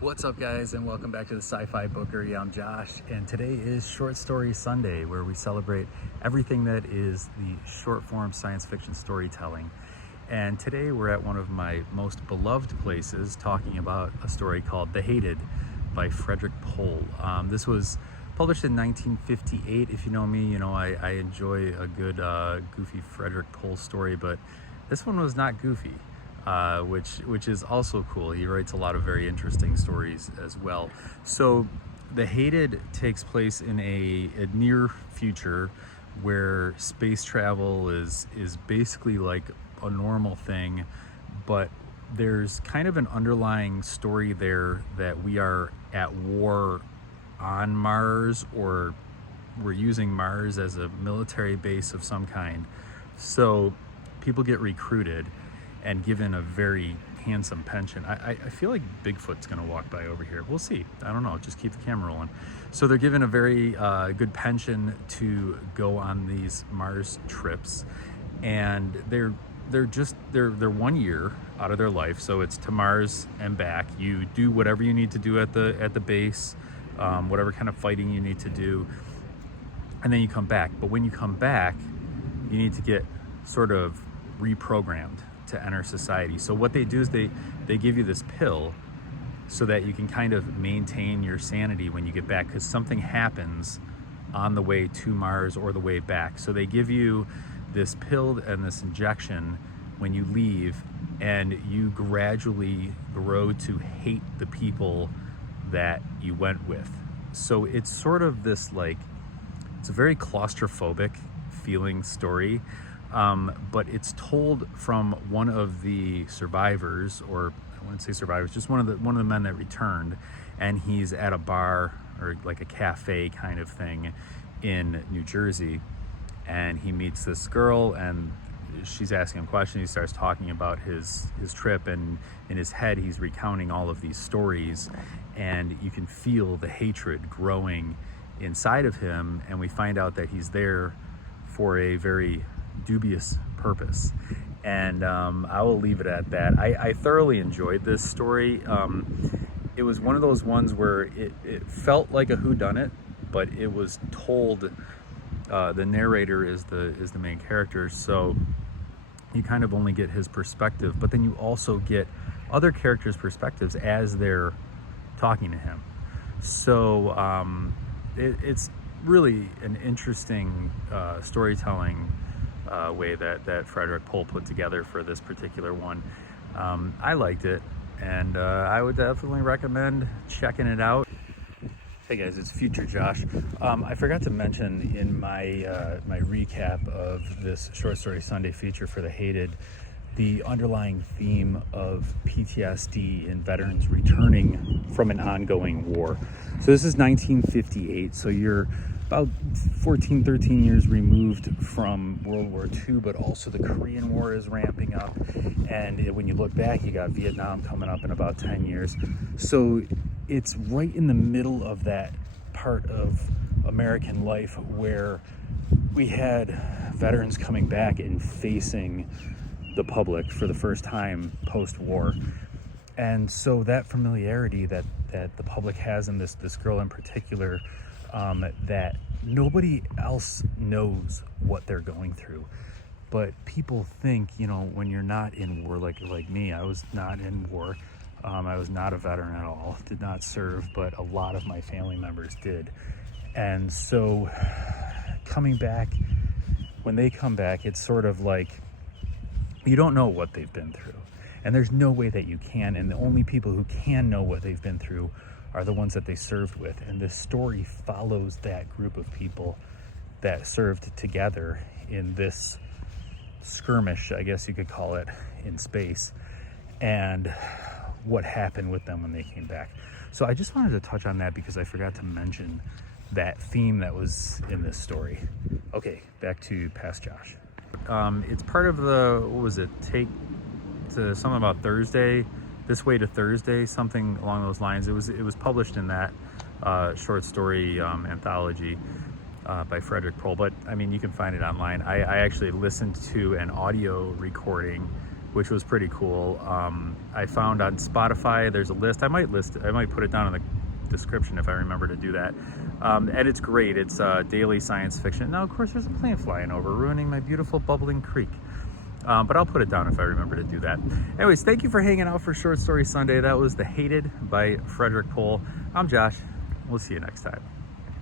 What's up, guys, and welcome back to the Sci Fi Bookery. I'm Josh, and today is Short Story Sunday, where we celebrate everything that is the short form science fiction storytelling. And today we're at one of my most beloved places, talking about a story called The Hated by Frederick Pohl. This was published in 1958. If you know me, you know I enjoy a good goofy Frederick Pohl story, but this one was not goofy. Which is also cool. He writes a lot of very interesting stories as well. So The Hated takes place in a near future where space travel is basically like a normal thing, but there's kind of an underlying story there that we are at war on Mars, or we're using Mars as a military base of some kind. So people get recruited and given a very handsome pension. I feel like Bigfoot's gonna walk by over here. We'll see. I don't know, just keep the camera rolling. So they're given a very good pension to go on these Mars trips, and they're 1 year out of their life. So it's to Mars and back. You do whatever you need to do at the base, whatever kind of fighting you need to do, and then you come back. But when you come back, you need to get sort of reprogrammed to enter society. So what they do is they give you this pill so that you can kind of maintain your sanity when you get back, because something happens on the way to Mars or the way back. So they give you this pill and this injection when you leave, and you gradually grow to hate the people that you went with. So it's sort of this, like, it's a very claustrophobic feeling story. But it's told from one of the survivors, or I wouldn't say survivors, just one of the men that returned, and he's at a bar or like a cafe kind of thing in New Jersey, and he meets this girl, and she's asking him questions. He starts talking about his trip, and in his head he's recounting all of these stories, and you can feel the hatred growing inside of him, and we find out that he's there for a very dubious purpose. And I will leave it at that. I thoroughly enjoyed this story. It was one of those ones where it felt like a whodunit, but it was told, the narrator is the main character, so you kind of only get his perspective, but then you also get other characters' perspectives as they're talking to him. So it's really an interesting storytelling way that Frederick Pohl put together for this particular one. I liked it, and I would definitely recommend checking it out. Hey guys, it's Future Josh. I forgot to mention in my my recap of this Short Story Sunday feature for The Hated, the underlying theme of PTSD in veterans returning from an ongoing war. So this is 1958, so you're about 13 years removed from World War II, but also the Korean War is ramping up. And when you look back, you got Vietnam coming up in about 10 years. So it's right in the middle of that part of American life where we had veterans coming back and facing the public for the first time post-war. And so that familiarity that the public has in this girl in particular, that nobody else knows what they're going through. But people think, you know, when you're not in war, like me, I was not in war. I was not a veteran at all, did not serve, but a lot of my family members did. And so coming back, when they come back, it's sort of like, you don't know what they've been through. And there's no way that you can. And the only people who can know what they've been through are the ones that they served with. And this story follows that group of people that served together in this skirmish, I guess you could call it, in space, and what happened with them when they came back. So I just wanted to touch on that because I forgot to mention that theme that was in this story. Okay, back to Past Josh. It's part of the, what was it, Take to something about Thursday, This Way to Thursday, something along those lines. It was published in that short story anthology by Frederick Pohl, but I mean, you can find it online. I actually listened to an audio recording which was pretty cool. I found on Spotify, there's a list. I might put it down in the description if I remember to do that. And it's great. It's daily science fiction. Now, of course, there's a plane flying over, ruining my beautiful bubbling creek. But I'll put it down if I remember to do that. Anyways, thank you for hanging out for Short Story Sunday. That was The Hated by Frederick Pohl. I'm Josh. We'll see you next time.